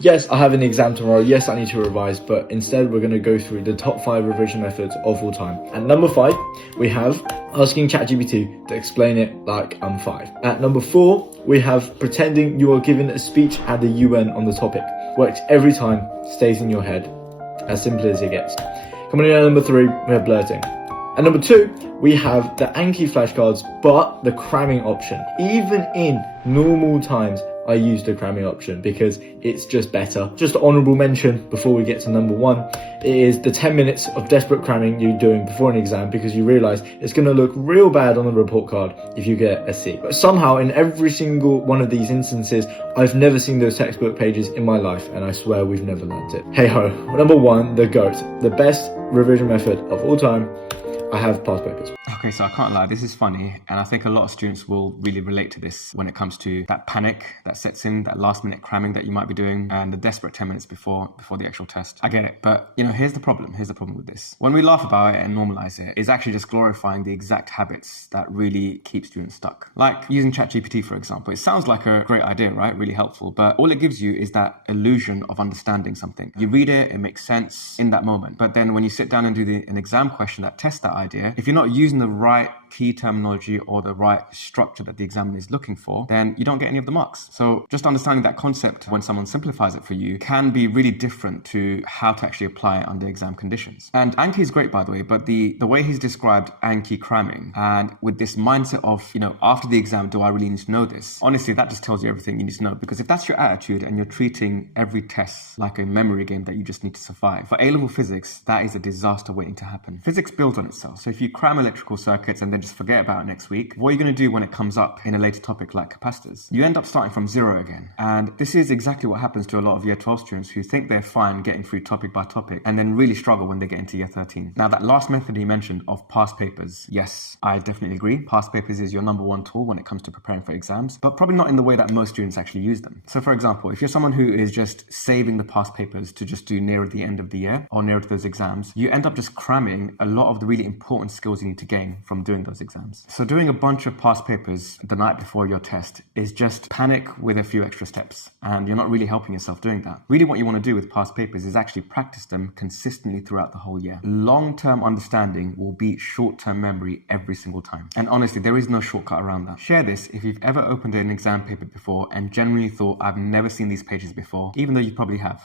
Yes, I have an exam tomorrow. Yes, I need to revise, but instead we're going to go through the top 5 revision methods of all time. At number 5, we have asking ChatGPT to explain it like I'm 5. At number 4, we have pretending you are giving a speech at the UN on the topic. Works every time, stays in your head. As simple as it gets. Coming in at number 3, we have blurting. At number 2, we have the Anki flashcards, but the cramming option. Even in normal times, I use the cramming option because it's just better. Just an honourable mention before we get to number 1, it is the 10 minutes of desperate cramming you're doing before an exam because you realise it's going to look real bad on the report card if you get a C. But somehow in every single one of these instances, I've never seen those textbook pages in my life, and I swear we've never learnt it. Hey ho. Number 1, the GOAT, the best revision method of all time. I have past papers. Okay, so I can't lie, this is funny, and I think a lot of students will really relate to this when it comes to that panic that sets in, that last minute cramming that you might be doing, and the desperate 10 minutes before the actual test. I get it, but here's the problem with this. When we laugh about it and normalize it, it's actually just glorifying the exact habits that really keep students stuck. Like using ChatGPT, for example. It sounds like a great idea, right? Really helpful, but all it gives you is that illusion of understanding something. You read it, it makes sense in that moment, but then when you sit down and do an exam question that tests that idea, if you're not using the right key terminology or the right structure that the examiner is looking for, then you don't get any of the marks. So just understanding that concept when someone simplifies it for you can be really different to how to actually apply it under exam conditions. And Anki is great, by the way, but the way he's described Anki cramming and with this mindset of, after the exam, do I really need to know this? Honestly, that just tells you everything you need to know, because if that's your attitude and you're treating every test like a memory game that you just need to survive, for A-level physics, that is a disaster waiting to happen. Physics builds on itself. So if you cram electrical circuits and then just forget about it next week, what are you going to do when it comes up in a later topic like capacitors? You end up starting from zero again. And this is exactly what happens to a lot of year 12 students who think they're fine getting through topic by topic and then really struggle when they get into year 13. Now, that last method he mentioned of past papers, yes, I definitely agree. Past papers is your number 1 tool when it comes to preparing for exams, but probably not in the way that most students actually use them. So for example, if you're someone who is just saving the past papers to just do nearer the end of the year or nearer to those exams, you end up just cramming a lot of the really important skills you need to gain from doing those exams. So doing a bunch of past papers the night before your test is just panic with a few extra steps, and you're not really helping yourself doing that. Really what you want to do with past papers is actually practice them consistently throughout the whole year. Long-term understanding will beat short-term memory every single time. And honestly, there is no shortcut around that. Share this if you've ever opened an exam paper before and genuinely thought, I've never seen these pages before, even though you probably have.